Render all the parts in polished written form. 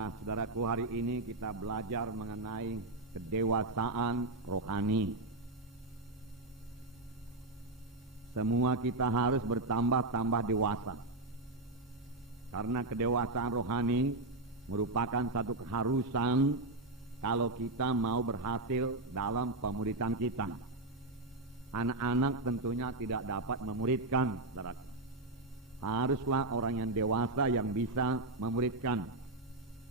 Nah, saudaraku, hari ini kita belajar mengenai kedewasaan rohani. Semua kita harus bertambah-tambah dewasa. Karena kedewasaan rohani merupakan satu keharusan kalau kita mau berhasil dalam pemuritan kita. Anak-anak tentunya tidak dapat memuridkan, saudaraku. Haruslah orang yang dewasa yang bisa memuridkan.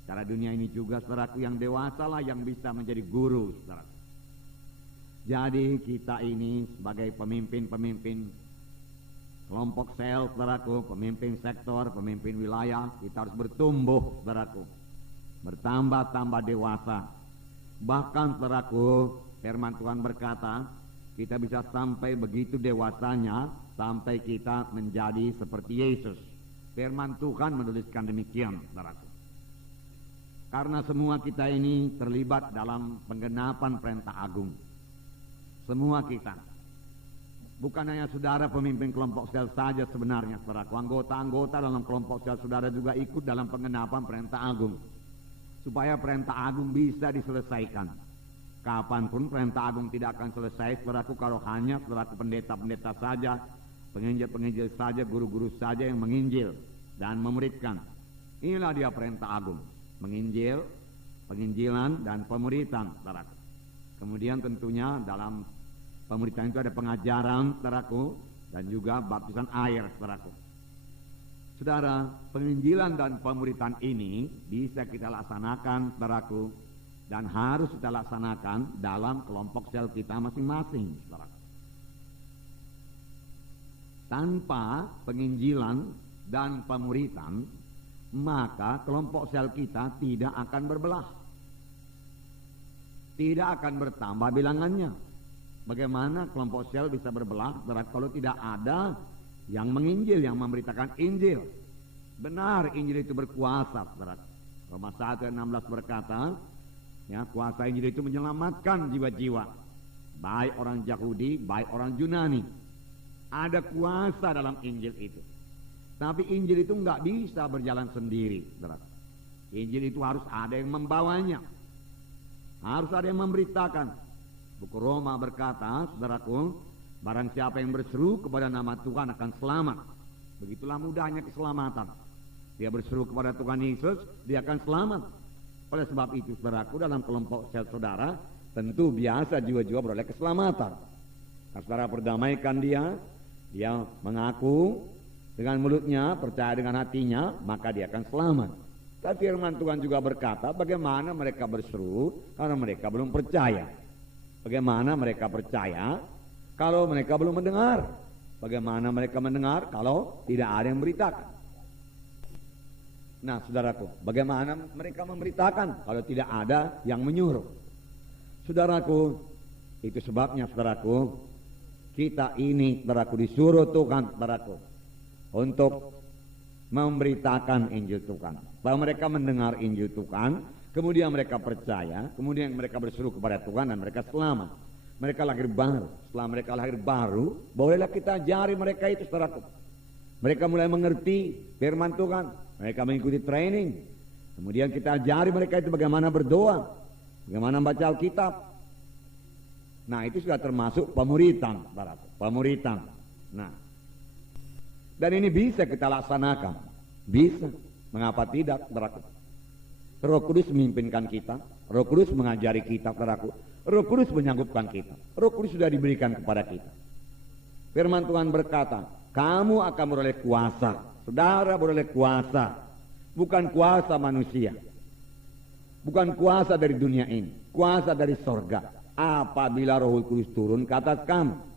Cara dunia ini juga, saudaraku, yang dewasa lah yang bisa menjadi guru, saudaraku. Jadi kita ini sebagai pemimpin-pemimpin kelompok sel, saudaraku, pemimpin sektor, pemimpin wilayah, kita harus bertumbuh, saudaraku, bertambah-tambah dewasa. Bahkan, saudaraku, firman Tuhan berkata, kita bisa sampai begitu dewasanya sampai kita menjadi seperti Yesus. Firman Tuhan menuliskan demikian, saudaraku. Karena semua kita ini terlibat dalam penggenapan perintah agung. Semua kita. Bukan hanya saudara pemimpin kelompok sel saja sebenarnya, saudaraku. Anggota-anggota dalam kelompok sel saudara juga ikut dalam penggenapan perintah agung. Supaya perintah agung bisa diselesaikan. Kapanpun perintah agung tidak akan selesai, saudaraku, kalau hanya saudaraku pendeta-pendeta saja, penginjil-penginjil saja, guru-guru saja yang menginjil dan memuridkan. Inilah dia perintah agung. Menginjil, penginjilan, dan pemuritan, saudaraku. Kemudian tentunya dalam pemuritan itu ada pengajaran, saudaraku, dan juga baptisan air, saudaraku. Saudara, penginjilan dan pemuritan ini bisa kita laksanakan, saudaraku, dan harus kita laksanakan dalam kelompok sel kita masing-masing, saudaraku. Tanpa penginjilan dan pemuritan, maka kelompok sel kita tidak akan berbelah, tidak akan bertambah bilangannya. Bagaimana kelompok sel bisa berbelah kalau tidak ada yang menginjil, yang memberitakan Injil? Benar, Injil itu berkuasa, saudara. Roma 1 ayat 16 berkata, ya, kuasa Injil itu menyelamatkan jiwa-jiwa, baik orang Yahudi, baik orang Yunani. Ada kuasa dalam Injil itu. Tapi Injil itu nggak bisa berjalan sendiri, saudara. Injil itu harus ada yang membawanya, harus ada yang memberitakan. Buku Roma berkata, saudaraku, barang siapa yang berseru kepada nama Tuhan akan selamat. Begitulah mudahnya keselamatan. Dia berseru kepada Tuhan Yesus, dia akan selamat. Oleh sebab itu, saudaraku, dalam kelompok sel saudara, tentu biasa jiwa-jiwa beroleh keselamatan. Nah, saudara perdamaikan dia mengaku dengan mulutnya, percaya dengan hatinya, maka dia akan selamat. Tapi firman Tuhan juga berkata, bagaimana mereka berseru karena mereka belum percaya. Bagaimana mereka percaya kalau mereka belum mendengar? Bagaimana mereka mendengar kalau tidak ada yang memberitakan? Nah, saudaraku, bagaimana mereka memberitakan kalau tidak ada yang menyuruh? Saudaraku, itu sebabnya, saudaraku, kita ini, saudaraku, disuruh Tuhan, saudaraku, untuk memberitakan Injil Tuhan. Bahwa mereka mendengar Injil Tuhan, kemudian mereka percaya, kemudian mereka berseru kepada Tuhan dan mereka selamat. Mereka lahir baru. Setelah mereka lahir baru, bolehlah kita ajari mereka itu, saudaraku. Mereka mulai mengerti firman Tuhan, mereka mengikuti training. Kemudian kita ajari mereka itu bagaimana berdoa, bagaimana membaca Alkitab. Nah, itu sudah termasuk pemuritan, saudaraku. Pemuritan. Nah, dan ini bisa kita laksanakan. Bisa. Mengapa tidak, saudaraku? Roh Kudus memimpinkan kita. Roh Kudus mengajari kita, saudaraku. Roh Kudus menyanggupkan kita. Roh Kudus sudah diberikan kepada kita. Firman Tuhan berkata, kamu akan beroleh kuasa. Saudara beroleh kuasa. Bukan kuasa manusia. Bukan kuasa dari dunia ini. Kuasa dari sorga. Apabila Roh Kudus turun ke atas kamu.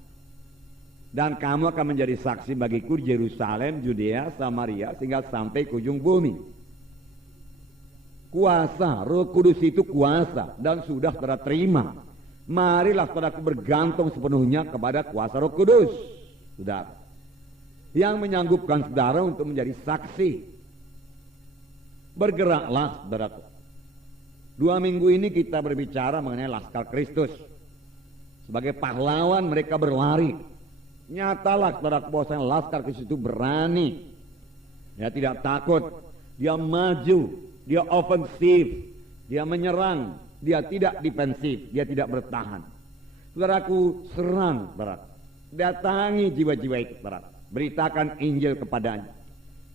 Dan kamu akan menjadi saksi bagiku di Yerusalem, Judea, Samaria, sehingga sampai ke ujung bumi. Kuasa, Roh Kudus itu kuasa, dan sudah saudara terima. Marilah saudaraku bergantung sepenuhnya kepada kuasa Roh Kudus, saudara, yang menyanggupkan saudara untuk menjadi saksi. Bergeraklah, saudaraku. 2 minggu ini kita berbicara mengenai Laskar Kristus. Sebagai pahlawan mereka berlari. Nyatalah, saudaraku, bahwa Laskar Kristus itu berani. Ya, tidak takut. Dia maju dia ofensif, dia menyerang, dia tidak defensif, dia tidak bertahan. Saudaraku, serang, saudara. Datangi jiwa-jiwa itu, saudara. Beritakan Injil kepadanya.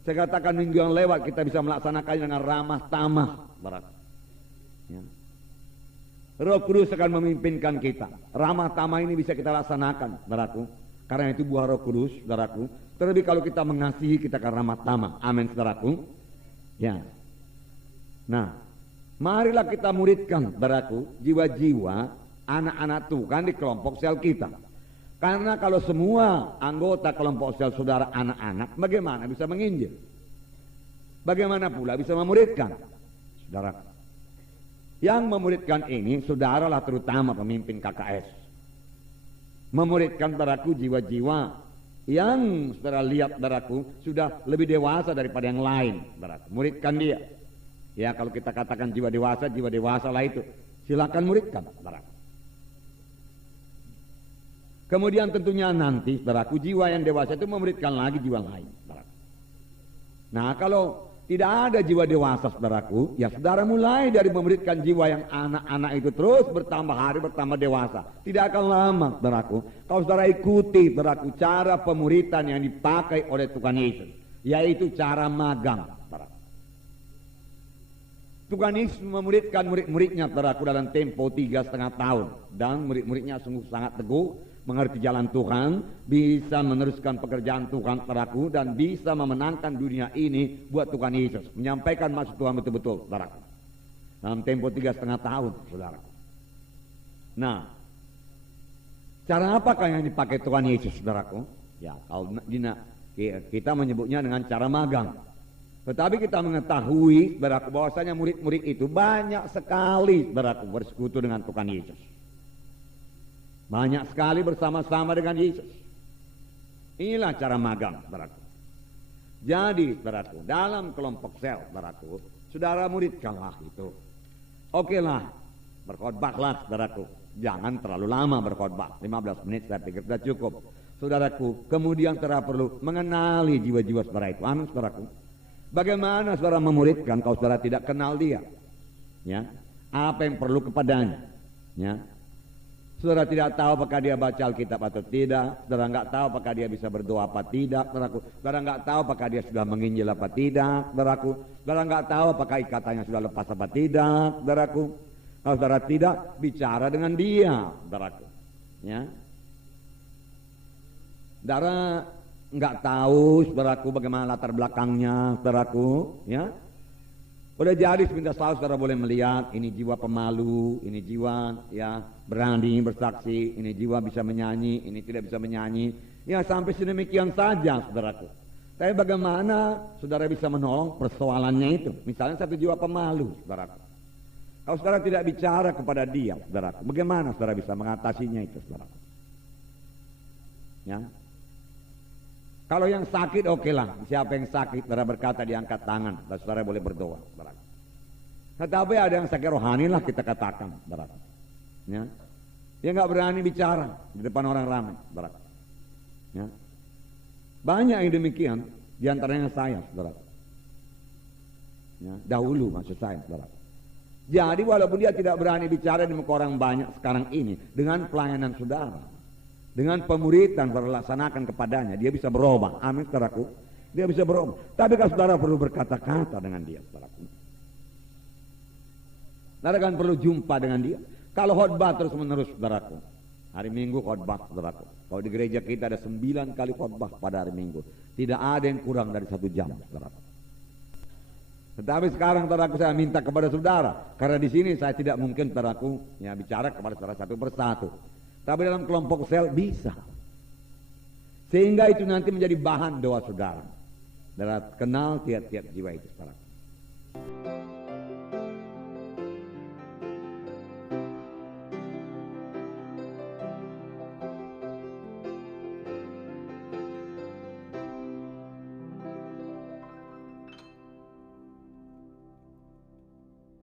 Saya katakan minggu yang lewat kita bisa melaksanakannya dengan ramah tamah, saudara. Ya. Roh Kudus akan memimpinkan kita. Ramah tamah ini bisa kita laksanakan, saudaraku. Karena itu buah Roh Kudus, saudaraku. Terlebih kalau kita mengasihi, kita akan ramah tamah. Amin, saudaraku. Ya. Nah, marilah kita muridkan, saudaraku, jiwa-jiwa anak-anak Tuhan di kelompok sel kita. Karena kalau semua anggota kelompok sel saudara anak-anak, bagaimana bisa menginjil? Bagaimana pula bisa memuridkan? Saudara, yang memuridkan ini saudaralah terutama pemimpin KKS. Memuridkan, saudaraku, jiwa-jiwa yang saudara lihat, saudaraku, sudah lebih dewasa daripada yang lain, saudaraku. Muridkan dia. Ya, kalau kita katakan jiwa dewasa lah itu. Silakan muridkan, saudaraku. Kemudian tentunya nanti, saudaraku, jiwa yang dewasa itu memuridkan lagi jiwa lain, saudaraku. Nah, kalau tidak ada jiwa dewasa, saudaraku, ya saudara mulai dari memuridkan jiwa yang anak-anak itu terus bertambah hari bertambah dewasa. Tidak akan lama, saudaraku, kalau saudara ikuti, saudaraku, cara pemuridan yang dipakai oleh Tuhan Yesus, yaitu cara magang, saudaraku. Tuhan Yesus memuridkan murid-muridnya, saudaraku, dalam tempo 3,5 tahun, dan murid-muridnya sungguh sangat teguh, mengerti jalan Tuhan, bisa meneruskan pekerjaan Tuhan, saudaraku, dan bisa memenangkan dunia ini buat Tuhan Yesus, menyampaikan maksud Tuhan betul-betul, saudaraku, dalam tempo 3,5 tahun, saudaraku. Nah, cara apakah yang dipakai Tuhan Yesus, saudaraku? Ya, kalau kita menyebutnya dengan cara magang. Tetapi kita mengetahui, saudaraku, bahwasanya murid-murid itu banyak sekali, saudaraku, bersekutu dengan Tuhan Yesus. Banyak sekali bersama-sama dengan Yesus. Inilah cara magang, saudaraku. Jadi, saudaraku, dalam kelompok sel, saudaraku, saudara muridkanlah itu. Oke lah, berkhotbahlah, saudaraku. Jangan terlalu lama berkhotbah, 15 menit saya pikir sudah cukup. Saudaraku, kemudian saudara perlu mengenali jiwa-jiwa saudara itu. Amin, saudaraku. Bagaimana saudara memuridkan kalau saudara tidak kenal dia? Ya, apa yang perlu kepadanya? Ya. Saudara tidak tahu apakah dia baca Alkitab atau tidak. Saudara nggak tahu apakah dia bisa berdoa apa tidak, saudaraku. Saudara nggak tahu apakah dia sudah menginjil apa tidak, saudaraku. Saudara nggak tahu apakah ikatannya sudah lepas apa tidak, saudaraku. Kalau saudara tidak, bicara dengan dia, saudaraku. Ya. Saudara nggak tahu, saudaraku, bagaimana latar belakangnya, saudaraku. Ya. Udah jadi sepintas tahun saudara boleh melihat ini jiwa pemalu, ini jiwa ya berani bersaksi, ini jiwa bisa menyanyi, ini tidak bisa menyanyi. Ya sampai sedemikian saja, saudaraku. Tapi bagaimana saudara bisa menolong persoalannya itu? Misalnya satu jiwa pemalu, saudaraku. Kalau saudara tidak bicara kepada dia, saudaraku, bagaimana saudara bisa mengatasinya itu, saudaraku? Ya. Kalau yang sakit oke lah, siapa yang sakit, saudara berkata diangkat tangan, dan saudara boleh berdoa, saudara. Tetapi ada yang sakit rohani lah kita katakan, saudara. Ya, dia nggak berani bicara di depan orang ramai, saudara. Ya, banyak yang demikian, diantaranya saya, saudara. Ya, dahulu maksud saya, saudara. Jadi walaupun dia tidak berani bicara di muka orang banyak sekarang ini, dengan pelayanan saudara, dengan pemuridan berlaksanakan kepadanya, dia bisa berubah. Amin, saudaraku. Dia bisa berubah. Tapi kalau saudara perlu berkata-kata dengan dia, saudaraku. Saudara kan perlu jumpa dengan dia. Kalau khotbah terus menerus, saudaraku. Hari Minggu khotbah, saudaraku. Kalau di gereja kita ada 9 kali khotbah pada hari Minggu. Tidak ada yang kurang dari 1 jam, saudaraku. Tetapi sekarang, saudaraku, saya minta kepada saudara, karena di sini saya tidak mungkin, saudaraku, ya bicara kepada saudara satu persatu. Tapi dalam kelompok sel bisa. Sehingga itu nanti menjadi bahan doa saudara. Saudara kenal tiap-tiap jiwa itu, saudara.